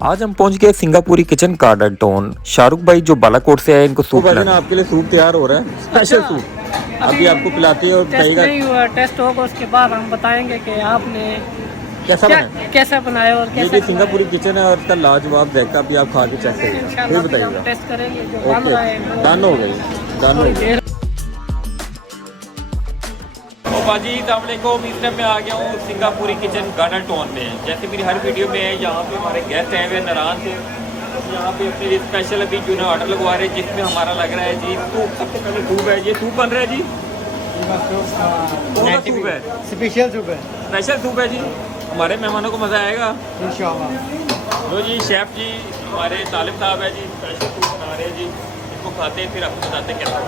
आज हम पहुंच गए सिंगापुरी किचन गार्डन टाउन। शाहरुख भाई जो बालाकोट से आए इनको सूप पिलाना। आपके लिए सूप तैयार हो रहा है, स्पेशल सूप। अभी आपको पिलाती है और टेस्ट नहीं हुआ, टेस्ट होगा उसके बाद हम बताएंगे कि आपने कैसा बनाया और कैसे। ये सिंगापुरी किचन है और इसका लाजवाब देखता, अभी आप खा के चेक करिए फिर बताइएगा। टेस्ट करेंगे जो बन रहा है। डन हो गई, डन हो गई। बाजी अस्सलामुअलैकुम, इस टाइम मैं आ गया हूँ सिंगापुरी किचन गार्डन टाउन में। जैसे मेरी हर वीडियो में है, यहाँ पे हमारे गेस्ट आए हुए नाराज थे। यहाँ पे अपने लिए स्पेशल अभी जो ना ऑर्डर लगवा रहे हैं, जिसमें हमारा लग रहा है जी सूप। सबसे पहले सूप है, ये सूप बन रहा है जी, सूप है, स्पेशल सूप है, स्पेशल सूप है जी। हमारे मेहमानों को मज़ा आएगा इंशाल्लाह। लो जी, शेफ़ जी हमारे तालिब साहब है जी, स्पेशल सूप बना रहे हैं जी। इसको खाते हैं फिर आपको बताते हैं कैसा।